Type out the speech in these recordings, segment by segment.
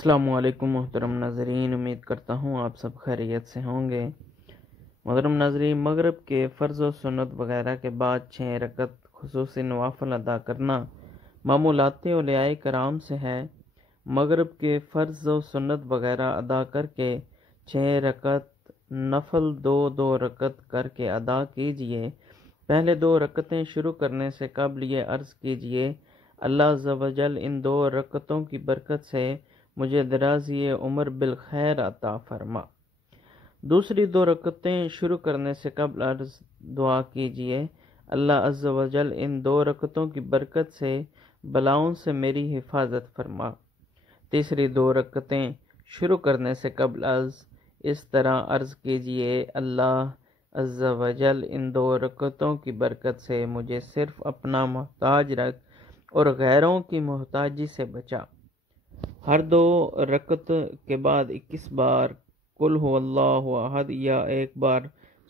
السلام علیکم محترم ناظرین، امید کرتا ہوں آپ سب خیریت سے ہوں گے۔ محترم ناظرین، مغرب کے فرض و سنت وغیرہ کے بعد 6 رکعت خصوصی نوافل ادا کرنا معمولات اولیاء کرام سے ہے۔ مغرب کے فرض و سنت وغیرہ ادا کر کے 6 رکعت نفل 2 رکعت کر کے ادا کیجئے۔ پہلے 2 رکعتیں شروع کرنے سے قبل یہ عرض کیجئے، اللہ عز و جل ان 2 رکعتوں کی برکت سے مجھے درازی عمر بالخیر عطا فرما۔ دوسری 2 رکعتیں شروع کرنے سے قبل عرض دعا کیجئے، اللہ عز و جل ان 2 رکعتوں کی برکت سے بلاؤں سے میری حفاظت فرما۔ تیسری 2 رکعتیں شروع کرنے سے قبل اس طرح عرض کیجئے، اللہ عز و جل ان 2 رکعتوں کی برکت سے مجھے صرف اپنا محتاج رکھ اور غیروں کی محتاجی سے بچا۔ ہر 2 رکعت کے بعد 21 بار قل هو اللہ احد یا 1 بار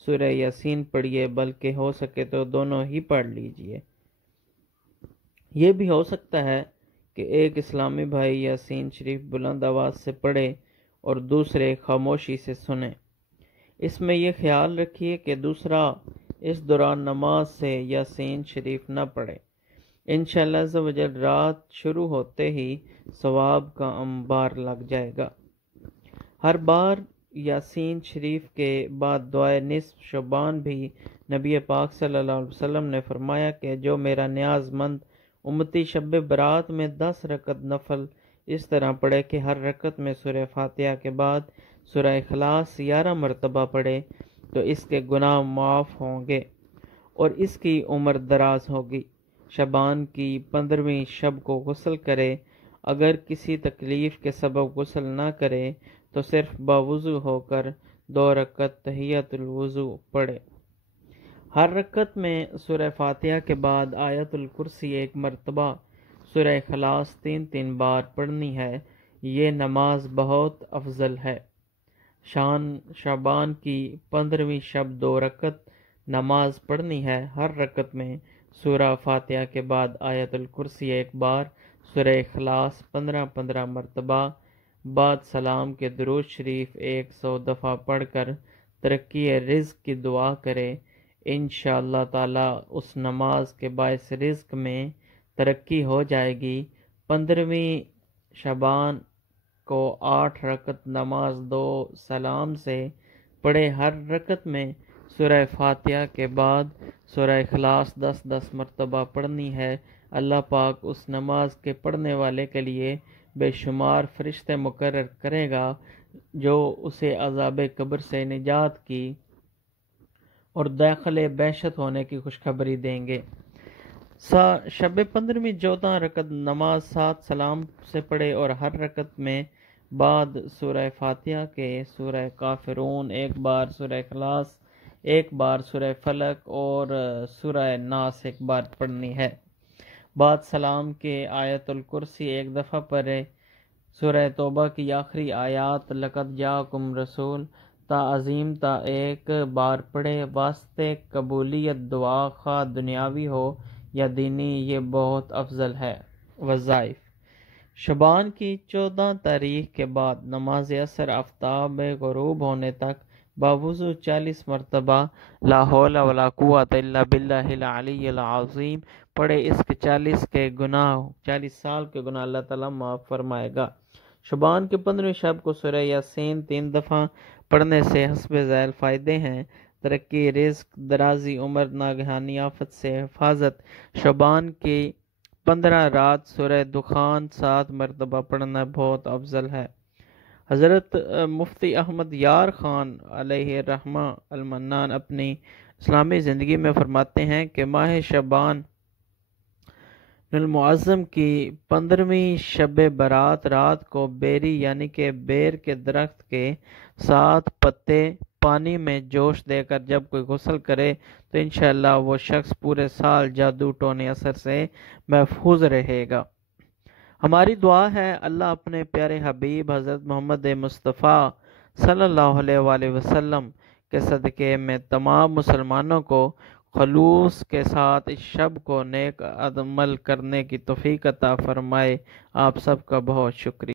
سورہ یاسین پڑھیے، بلکہ ہو سکے تو دونوں ہی پڑھ لیجئے۔ یہ بھی ہو سکتا ہے کہ ایک اسلامی بھائی یاسین شریف بلند آواز سے پڑھے اور دوسرے خاموشی سے سنیں۔ اس میں یہ خیال رکھیے کہ دوسرا اس دوران نماز سے یاسین شریف نہ پڑھے۔ انشاءاللہ عز و جل رات شروع ہوتے ہی ثواب کا انبار لگ جائے گا۔ ہر بار یاسین شریف کے بعد دعائے نصف شعبان بھی نبی پاک صلی اللہ علیہ وسلم نے فرمایا کہ جو میرا نیاز مند امتی شب برات میں 10 رکعت نفل اس طرح پڑھے کہ ہر رکعت میں سورہ فاتحہ کے بعد سورہ اخلاص 11 مرتبہ پڑھے تو اس کے گناہ معاف ہوں گے اور اس کی عمر دراز ہوگی۔ شعبان کی 15ویں شب کو غسل کرے، اگر کسی تکلیف کے سبب غسل نہ کرے تو صرف باوضو ہو کر 2 رکعت تحیۃ الوضو پڑھے۔ ہر رکعت میں سورہ فاتحہ کے بعد آیت الکرسی 1 مرتبہ، سورہ اخلاص 3 بار پڑھنی ہے۔ یہ نماز بہت افضل ہے۔ شعبان کی 15ویں شب 2 رکعت نماز پڑھنی ہے۔ ہر رکعت میں سورہ فاتحہ کے بعد آیت الکرسی 1 بار، سورہ اخلاص 15 مرتبہ، بعد سلام کے درود شریف 100 دفعہ پڑھ کر ترقی رزق کی دعا کرے۔ انشاءاللہ تعالی اس نماز کے باعث رزق میں ترقی ہو جائے گی۔ 15ویں شعبان کو 8 رکعت نماز 2 سلام سے پڑھے۔ ہر رکعت میں سورہ فاتحہ کے بعد سورہ اخلاص 10 مرتبہ پڑھنی ہے۔ اللہ پاک اس نماز کے پڑھنے والے کے لیے بے شمار فرشتے مقرر کرے گا جو اسے عذاب قبر سے نجات کی اور داخل بہشت ہونے کی خوشخبری دیں گے۔ شب 15ویں 14 رکعت نماز 7 سلام سے پڑھے اور ہر رکعت میں بعد سورہ فاتحہ کے سورہ کافرون 1 بار، سورہ اخلاص 1 بار، سورہ فلق اور سورہ ناس 1 بار پڑھنی ہے۔ بعد سلام کے آیت الکرسی 1 دفعہ پڑھے۔ سورہ توبہ کی آخری آیات لقد جاءکم رسول تا عظیم تا 1 بار پڑھے۔ واسطے قبولیت دعا خواہ دنیاوی ہو یا دینی یہ بہت افضل ہے۔ وظائف: شعبان کی 14 تاریخ کے بعد نماز عصر آفتاب غروب ہونے تک باوضو 40 مرتبہ لا حول ولا قوت الا باللہ العلی العظیم پڑھے۔ اس کے 40 سال کے گناہ اللہ تعالیٰ معاف فرمائے گا۔ شعبان کے 15ویں شب کو سورہ یاسین 3 دفعہ پڑھنے سے حسب ذیل فائدے ہیں: ترقی رزق، درازی عمر، ناگہانی آفت سے حفاظت۔ شعبان کی 15 رات سورہ دخان 7 مرتبہ پڑھنا بہت افضل ہے۔ حضرت مفتی احمد یار خان علیہ الرحمہ المنان اپنی اسلامی زندگی میں فرماتے ہیں کہ ماہ شعبان المعظم کی 15ویں شب برات رات کو بیری یعنی کہ بیر کے درخت کے 7 پتے پانی میں جوش دے کر جب کوئی غسل کرے تو انشاءاللہ وہ شخص پورے سال جادو ٹونے اثر سے محفوظ رہے گا۔ ہماری دعا ہے اللہ اپنے پیارے حبیب حضرت محمد مصطفیٰ صلی اللہ علیہ وآلہ وسلم کے صدقے میں تمام مسلمانوں کو خلوص کے ساتھ اس شب کو نیک عمل کرنے کی توفیق عطا فرمائے۔ آپ سب کا بہت شکریہ۔